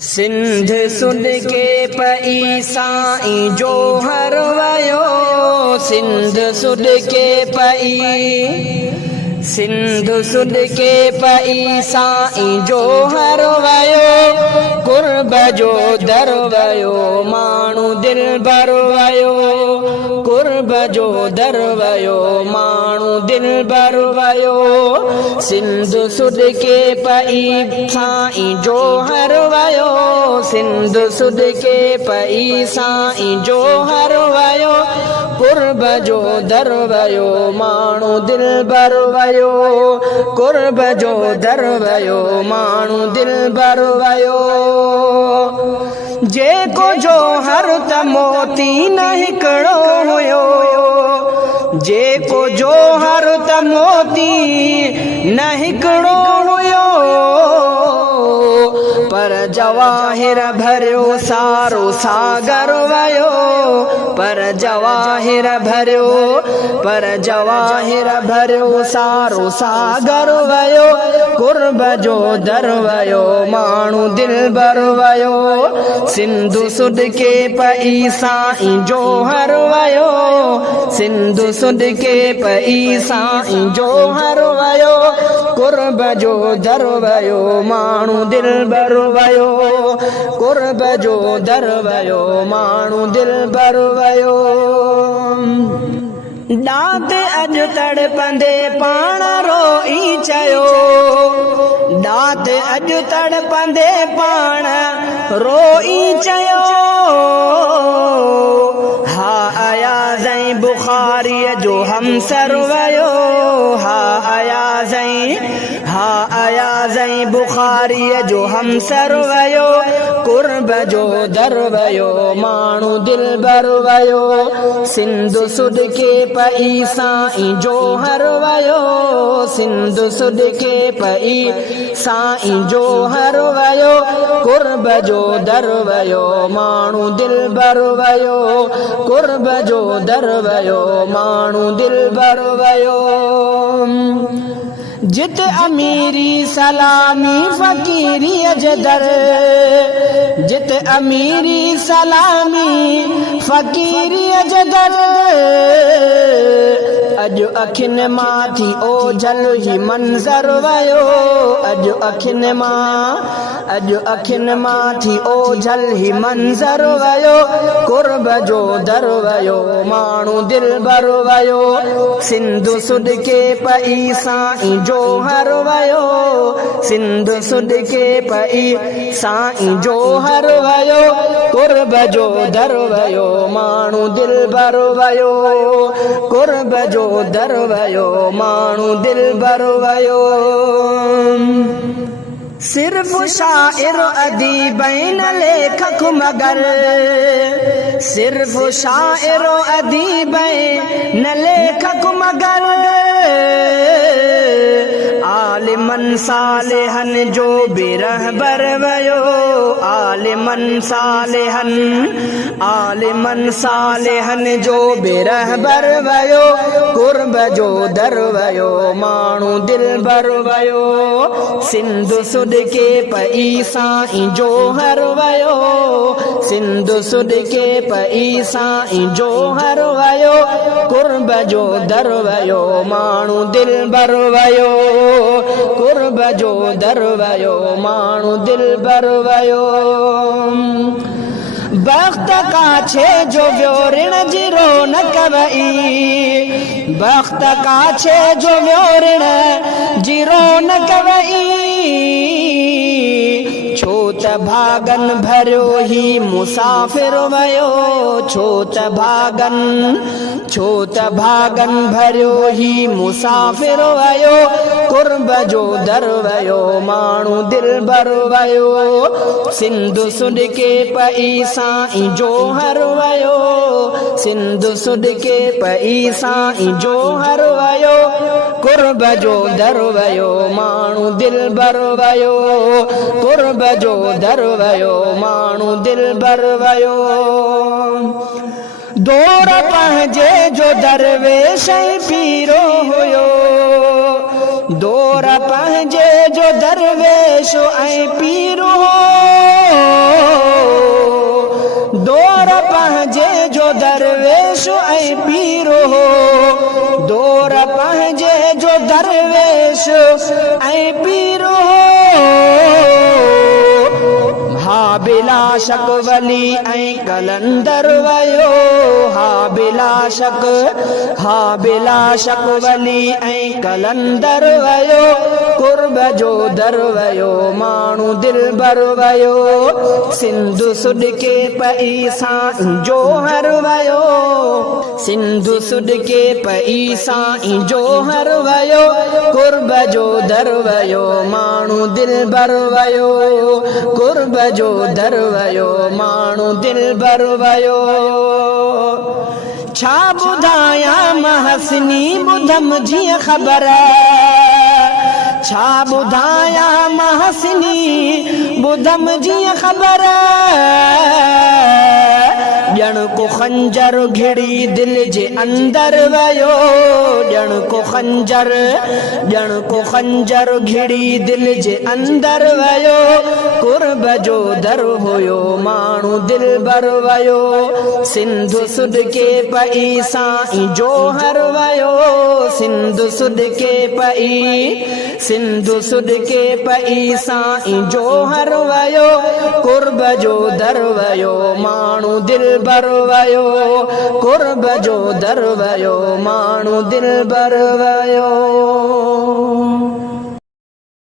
सिंध सुड के पई साईं जो हर वयो, सिंध सुड के पई, सिंध सुड के पई साईं जो हर वयो, कुर्ब जो दर वयो माण्हू दिल भर वयो, कुर्ब जो दर वयो माण्हू दिल भर वयो। सिंध सुड के पई साईं जो हर वयो, सिंध सुड के पई साईं जो हर वयो, कुर्ब जो दर वयो माण्हू दिल भर वयो, कुर्ब जो दर वयो माण्हू दिल भर वयो। जेको जो हर त मोती न हिकिड़ो हुयो, जेको जो हर त मोती न हिकिड़ो हुयो, पर जवाहिर भरियो सारो सागर वयो, पर जवाहिर भरियो, पर जवाहिर भरियो सारो सागर वयो, कुर्ब जो दर वयो माण्हू दिल भर वयो। सिंधु सुड के पई साईं जो हर वयो, सिंधु सुड के पई साईं जो हर वयो, कुर्ब जो दर वयो माण्हू दिल भर वयो, कुर्ब जो दर वयो माण्हू दिल भर वयो। ॾात अॼु तड़पंदे पाण रोई चयो, ॾात अॼु तड़पंदे पाण रोई चयो, हा आया ज़ई बुखारीअ जो हमसर वयो, हा आया ज़ई, हा आया ज़ई बुखारीअ जो हमसर वयो, कुर्ब जो दर वयो माण्हू दिल भर वयो। सिंधु सुड के पई साईं जो हर वयो, सिंधु सुड के पई साईं जो हर वयो, कुर्ब जो दर वयो माण्हू दिल भर वयो, कुर्ब जो दर वयो माण्हू दिल भर वयो। जित अमीरी सलामी फ़कीरी अजदर, जित अमीरी सलामी फ़कीरी अजदर, अॼु अखियुनि मां थी ओझल ही मंज़र वयो, अॼु अखियुनि मां, अॼु अखियुनि मां थी ओझल ही मंज़र वयो, कुर्ब जो दर वयो माण्हू दिल भर वयो। सिंधु सुड के पई साईं जो हर वयो, सिंधु सुड के पई साईं जो हर वयो, कुर्ब जो दर वयो माण्हू दिल भर वयो, कुर्ब जो दर वयो माण्हू दिल भर वयो। सिर्फ शाइर अदीब न लेखक मगर, सिर्फ शाइर अदीब न लेखक मगर, आलिमन सालिहन जो भी रहबर वयो, आलिमन सालिहन, आलिमन सालिहन जो भी रहबर वयो, कुर्ब जो दर वयो माण्हू दिल भर वयो। सिंधु सुड के पई साईं जो हर वयो, सिंधु सुड के पई साईं जो हर वयो, कुर्ब जो दर वयो माण्हू दिल भर वयो, कुर्ब जो दर वयो माण्हू दिल भर वयो। बख़्त काछे जो वियो ऋण जी रौनक वई, बख़्त काछे जो वियो ऋण जी रौनक वई, छो त भागन भरियो ही मुसाफ़िर वयो, छो त भागन, छो त भागन भरियो ही मुसाफ़िर वयो, कुर्ब जो दर वयो माण्हू दिल भर वयो। सिंधु सुड के पई साईं जो हर वयो, सिंधु सुड के पई साईं जो हर वयो, कुर्ब जो दर वयो माण्हू दिल भर वयो, कुर्ब जो दर वयो माण्हू दिल भर वयो। दौर पंहिंजे जो दरवेश पीरो हुयो, दौर पंहिंजे जो दरवेश ऐं पीरो दरवेश ऐं पीरो दौर पंहिंजे जो दरवेश ऐं पीरो हा बिला शक वली ऐं कलंदर वयो हा बिला शक वली ऐं कलंदर वयो कुर्ब जो दर वयो माण्हू दिलबर वयो सिंधु सुॾके पई साईं जोहर वयो सिंधु सुॾके पई साईं जोहर वयो कुर्ब जो दर वयो माण्हू दिलबर वयो कुर्ब जो दर वयो माण्हू दिलबर वयो छा ॿुधायां महसिनी ॿुधम जीअं ख़बर छा ॿुधायां महसिनी ॿुधम जीअं ख़बर ॼण को खंजर घिड़ी दिल जे अंदर वयो ॼण को खंजर घिड़ी दिल जे अंदर वयो कुर्ब जो दर हुयो माण्हू दिलबर वयो सिंधु सुॾके पई साईं जोहर वयो सिंधु सुॾके पई साईं जोहर वयो कुर्ब जो दर वयो माण्हू दिलबर वयो कुर्ब जो दर वयो माण्हू दिलबर वयो